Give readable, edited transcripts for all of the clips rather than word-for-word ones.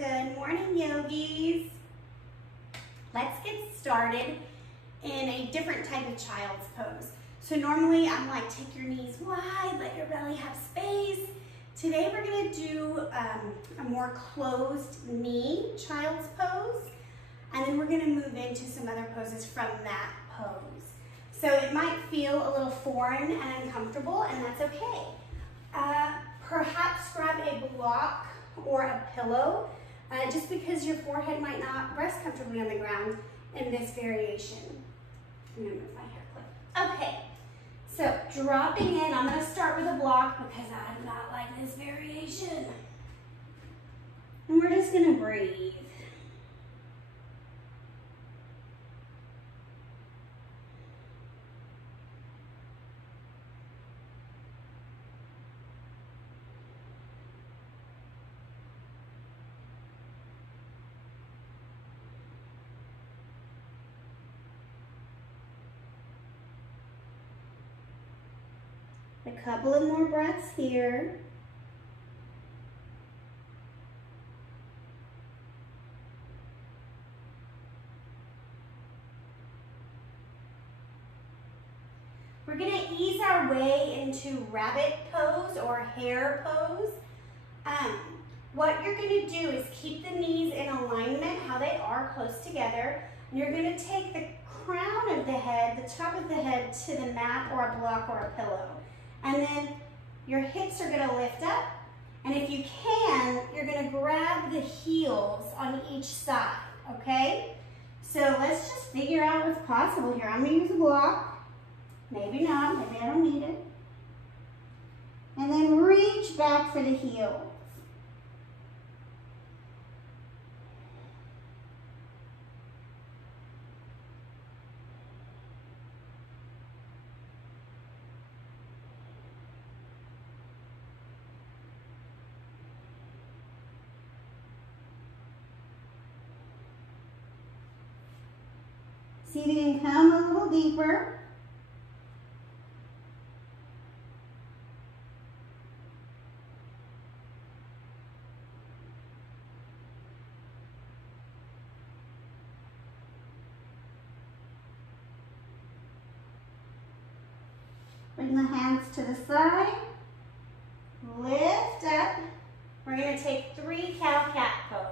Good morning, yogis. Let's get started in a different type of child's pose. So normally I'm like, take your knees wide, let your belly have space. Today we're gonna do a more closed knee child's pose, and then we're gonna move into some other poses from that pose. So it might feel a little foreign and uncomfortable, and that's okay. Perhaps grab a block or a pillow, just because your forehead might not rest comfortably on the ground in this variation. I'm gonna move my hair clip. Okay, so dropping in, I'm gonna start with a block because I do not like this variation. And we're just gonna breathe. A couple of more breaths here. We're going to ease our way into rabbit pose or hare pose. What you're going to do is keep the knees in alignment, how they are close together. And you're going to take the crown of the head, the top of the head, to the mat or a block or a pillow. And then your hips are going to lift up. And if you can, you're going to grab the heels on each side, okay? So let's just figure out what's possible here. I'm going to use a block. Maybe not. Maybe I don't need it. And then reach back for the heels. See if you can come a little deeper. Bring the hands to the side. Lift up. We're going to take 3 cow-cat pose.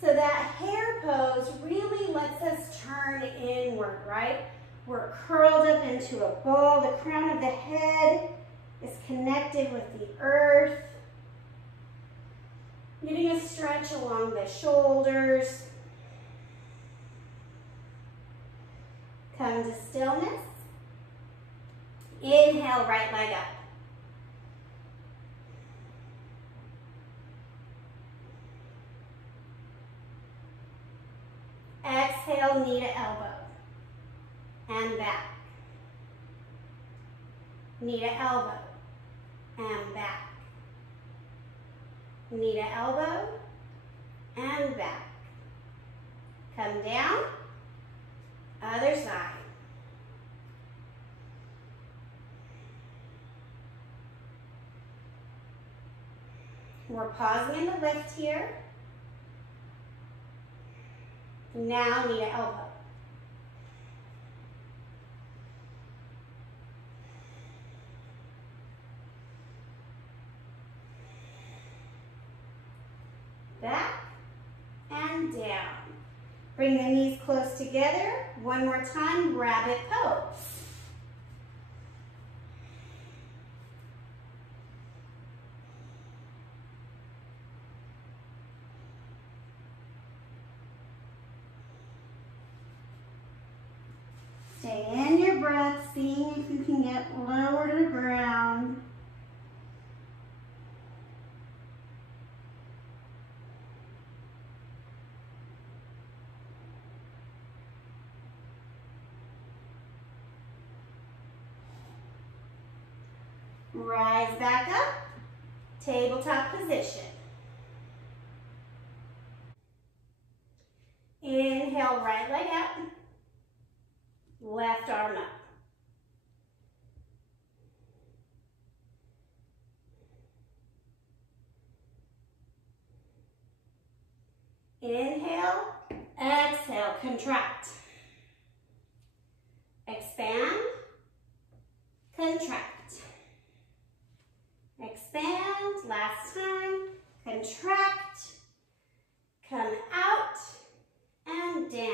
So that hare pose really lets us turn inward, right? We're curled up into a ball. The crown of the head is connected with the earth. Getting a stretch along the shoulders. Come to stillness. Inhale, right leg up. Exhale, knee to elbow, and back. Knee to elbow, and back. Knee to elbow, and back. Come down, other side. We're pausing in the lift here. Now knee to elbow. Back and down. Bring the knees close together. One more time, rabbit pose. Stay in your breath, seeing if you can get lower to the ground. Rise back up, tabletop position. Inhale. Inhale, right leg up. Left arm up. Inhale, exhale, contract. Expand, contract. Expand, last time, contract, come out and down.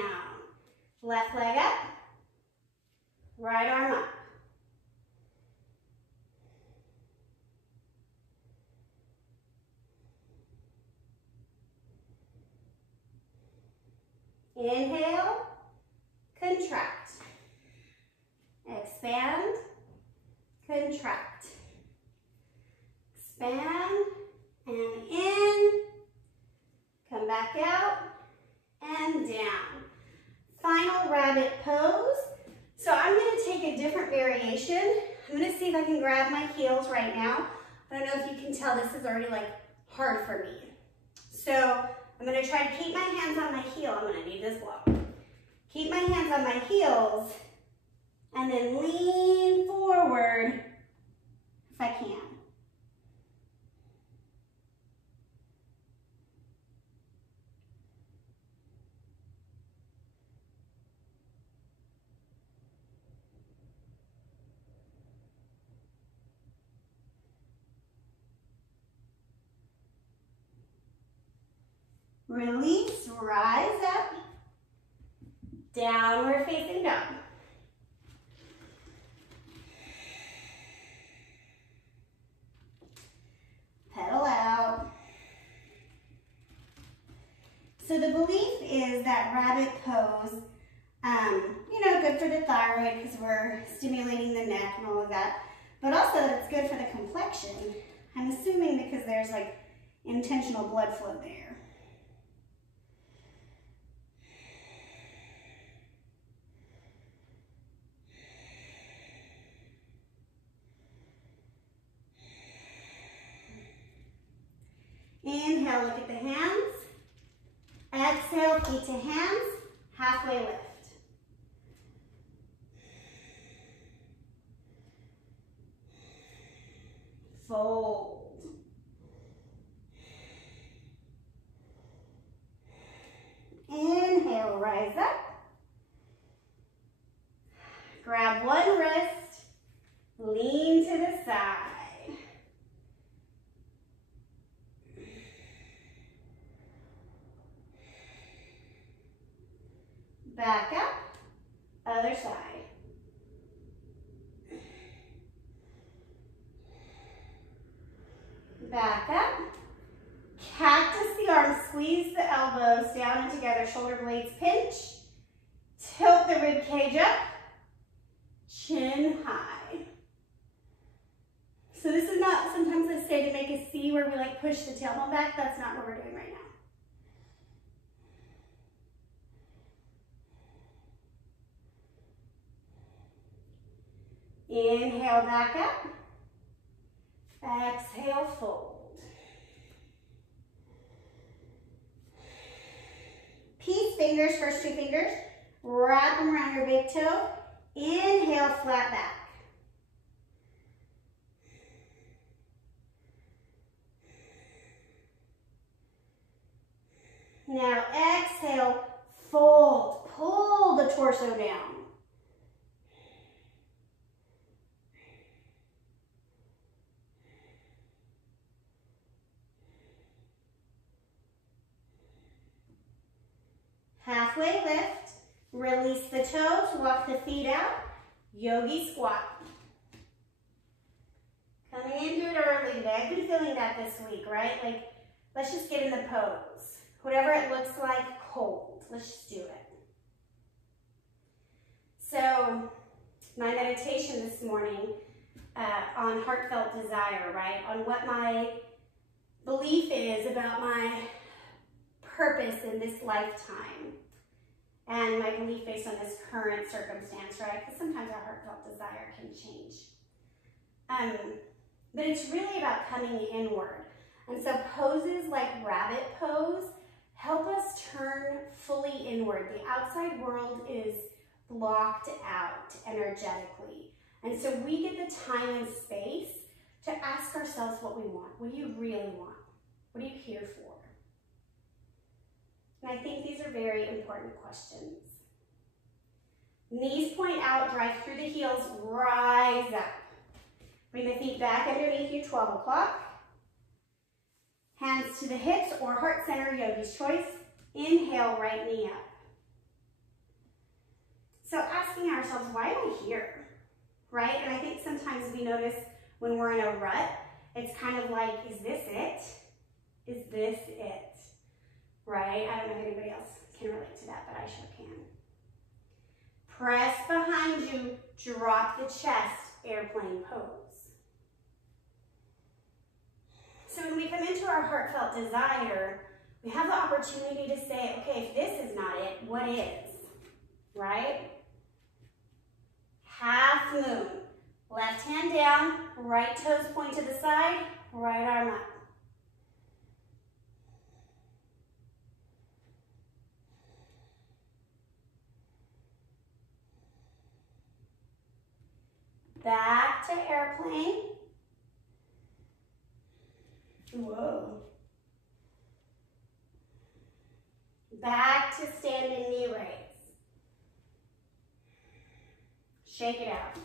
Left leg up, right arm up. Inhale, contract. Expand, contract. Expand, and in. Come back out, and down. Final rabbit pose. So I'm going to take a different variation. I'm going to see if I can grab my heels right now. I don't know if you can tell this is already like hard for me. So I'm going to try to keep my hands on my heel. I'm going to need this block. Keep my hands on my heels and then lean forward if I can. Release, rise up, downward facing dog. Pedal out. So the belief is that rabbit pose, good for the thyroid because we're stimulating the neck and all of that, but also it's good for the complexion. I'm assuming because there's like intentional blood flow there. Inhale, look at the hands. Exhale, feet to hands, halfway lift. Fold. Inhale, rise up. Grab one wrist, lean to the side. Back up, other side. Back up. Cactus the arms, squeeze the elbows down and together, shoulder blades pinch. Tilt the rib cage up, chin high. So this is not, sometimes I say to make a C where we like push the tailbone back. That's not what we're doing right now. Inhale, back up. Exhale, fold. Peace fingers, first two fingers. Wrap them around your big toe. Inhale, flat back. Now exhale, fold. Pull the torso down. Halfway lift, release the toes, walk the feet out, yogi squat. Coming into it early today. I've been feeling that this week, right? Like, let's just get in the pose. Whatever it looks like, cold. Let's just do it. So, my meditation this morning on heartfelt desire, right? On what my belief is about my purpose in this lifetime and my belief based on this current circumstance, right? Because sometimes our heartfelt desire can change. But it's really about coming inward. And so poses like rabbit pose help us turn fully inward. The outside world is blocked out energetically. And so we get the time and space to ask ourselves what we want. What do you really want? What are you here for? And I think these are very important questions. Knees point out, drive through the heels, rise up. Bring the feet back underneath you, 12 o'clock. Hands to the hips or heart center, yogi's choice. Inhale, right knee up. So asking ourselves, why am I here? Right? And I think sometimes we notice when we're in a rut, it's kind of like, is this it? Is this it? Right? I don't know if anybody else can relate to that, but I sure can. Press behind you, drop the chest, airplane pose. So when we come into our heartfelt desire, we have the opportunity to say, okay, if this is not it, what is? Right? Half moon. Left hand down, right toes point to the side, right arm up. Back to airplane. Whoa. Back to standing knee raise. Shake it out.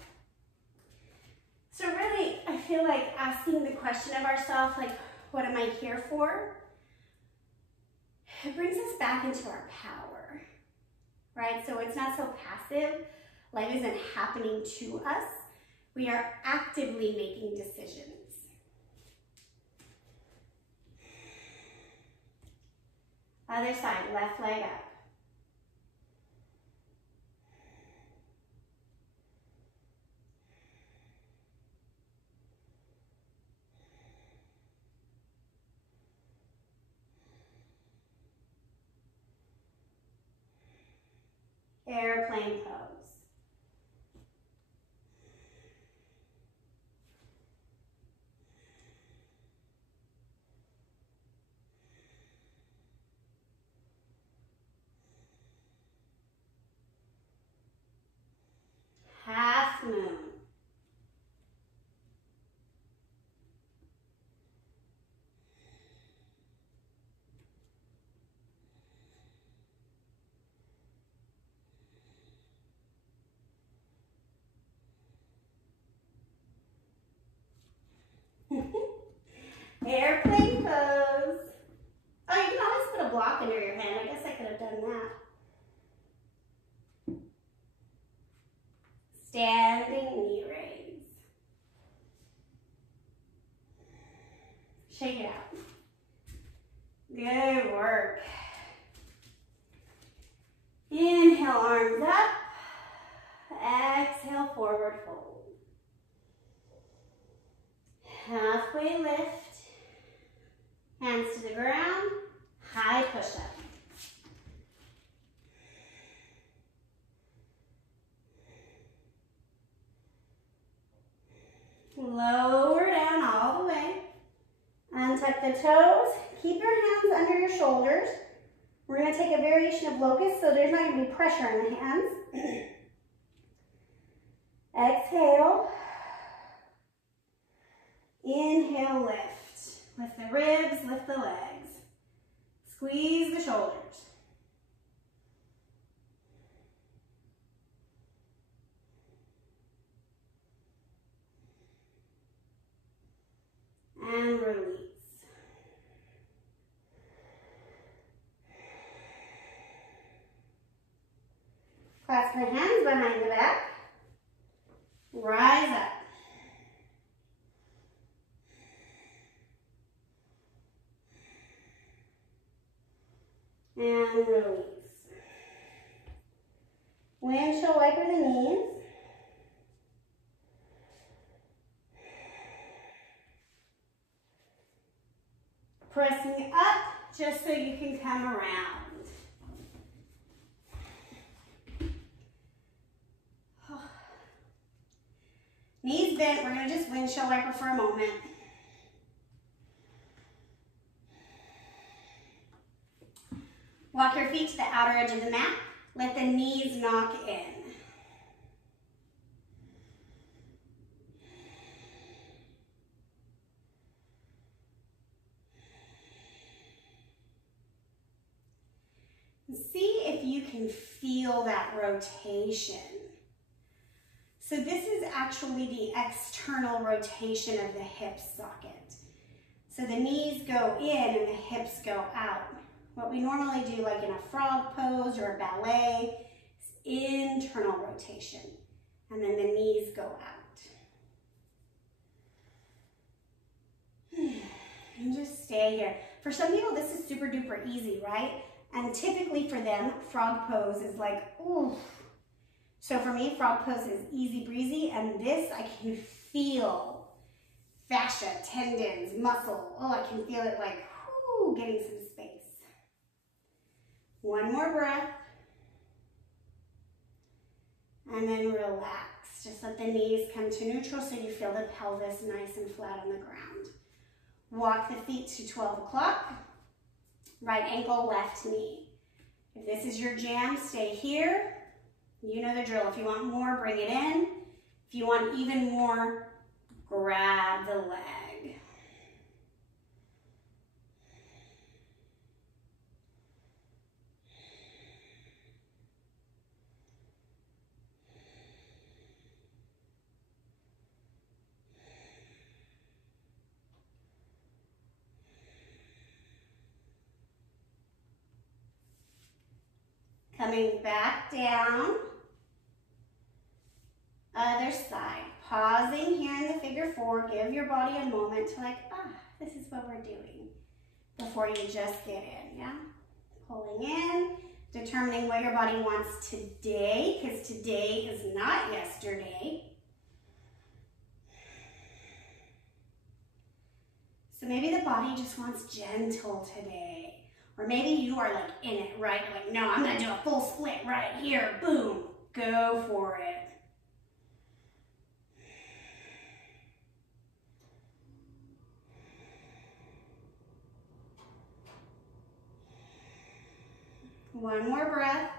So really, I feel like asking the question of ourselves, like, what am I here for? It brings us back into our power, right? So it's not so passive. Life isn't happening to us. We are actively making decisions. Other side, left leg up. Airplane pose. Half moon. Airplane pose. Oh, you can always put a block under your hand. I guess I could have done that. Standing knee raise. Shake it out. Good work. Inhale, arms up. Exhale, forward fold. Halfway lift. Hands to the ground. High push up. Lower down all the way. Untuck the toes. Keep your hands under your shoulders. We're going to take a variation of locust, so there's not going to be pressure on the hands. Exhale. Inhale, lift. Lift the ribs, lift the legs. Squeeze the shoulders. And release. Clasp the hands behind the back. Rise up. And release. Windshield wiper the knees. Pressing up just so you can come around. Knees bent, we're going to just windshield wiper for a moment. reach the outer edge of the mat. Let the knees knock in. See if you can feel that rotation. So this is actually the external rotation of the hip socket. So the knees go in and the hips go out. What we normally do, like in a frog pose or a ballet, is internal rotation. And then the knees go out. And just stay here. For some people, this is super duper easy, right? And typically for them, frog pose is like, ooh. So for me, frog pose is easy breezy, and this I can feel fascia, tendons, muscle. Oh, I can feel it like, whoo, getting some space. One more breath. And then relax. Just let the knees come to neutral so you feel the pelvis nice and flat on the ground. Walk the feet to 12 o'clock. Right ankle, left knee. If this is your jam, stay here. You know the drill. If you want more, bring it in. If you want even more, grab the leg. Coming back down. Other side. Pausing here in the figure four. Give your body a moment to like, this is what we're doing. Before you just get in, yeah? Pulling in, determining what your body wants today, because today is not yesterday. So maybe the body just wants gentle today. Or maybe you are like in it, right? You're like, no, I'm gonna do a full split right here. Boom, go for it. One more breath.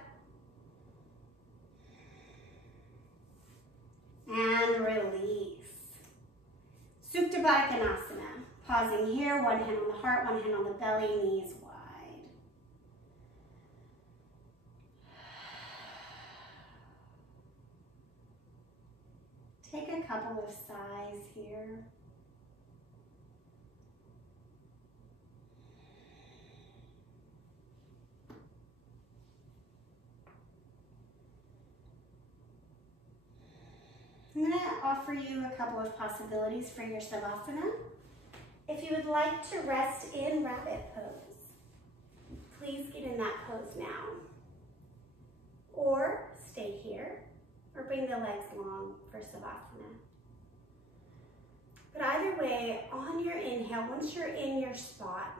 And release. Supta Baddha Konasana. Pausing here, one hand on the heart, one hand on the belly, knees wide. Take a couple of sighs here. I'm going to offer you a couple of possibilities for your Savasana. If you would like to rest in rabbit pose, please get in that pose now. Or stay here, or bring the legs long for Savasana. But either way, on your inhale, once you're in your spot,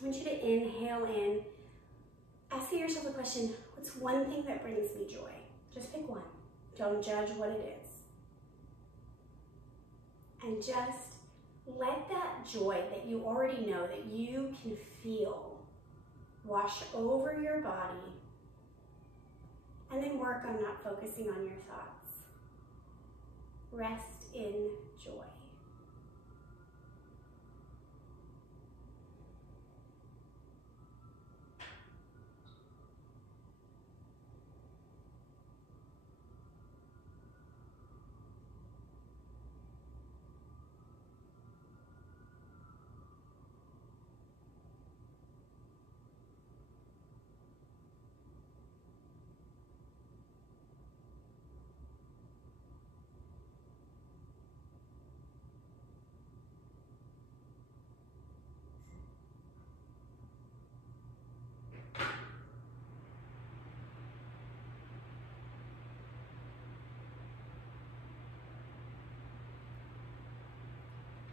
I want you to inhale in, asking yourself the question, what's one thing that brings me joy? Just pick one. Don't judge what it is. And just let that joy that you already know, that you can feel, wash over your body. And then work on not focusing on your thoughts. Rest in joy.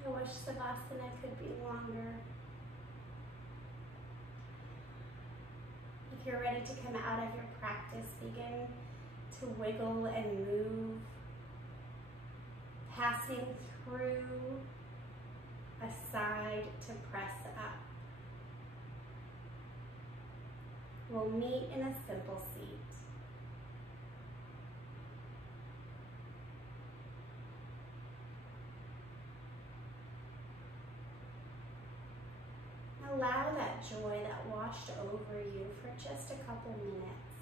I wish Savasana could be longer. If you're ready to come out of your practice, begin to wiggle and move, passing through a side to press up. We'll meet in a simple seat. Allow that joy that washed over you for just a couple minutes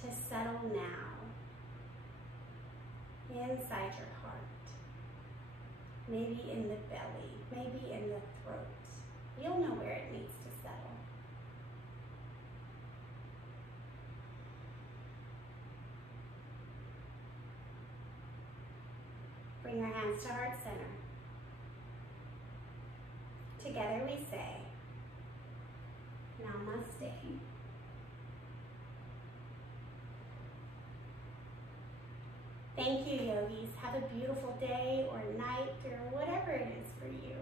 to settle now inside your heart, maybe in the belly, maybe in the throat. You'll know where it needs to settle. Bring your hands to heart center. Together we say, Namaste. Thank you, yogis. Have a beautiful day or night or whatever it is for you.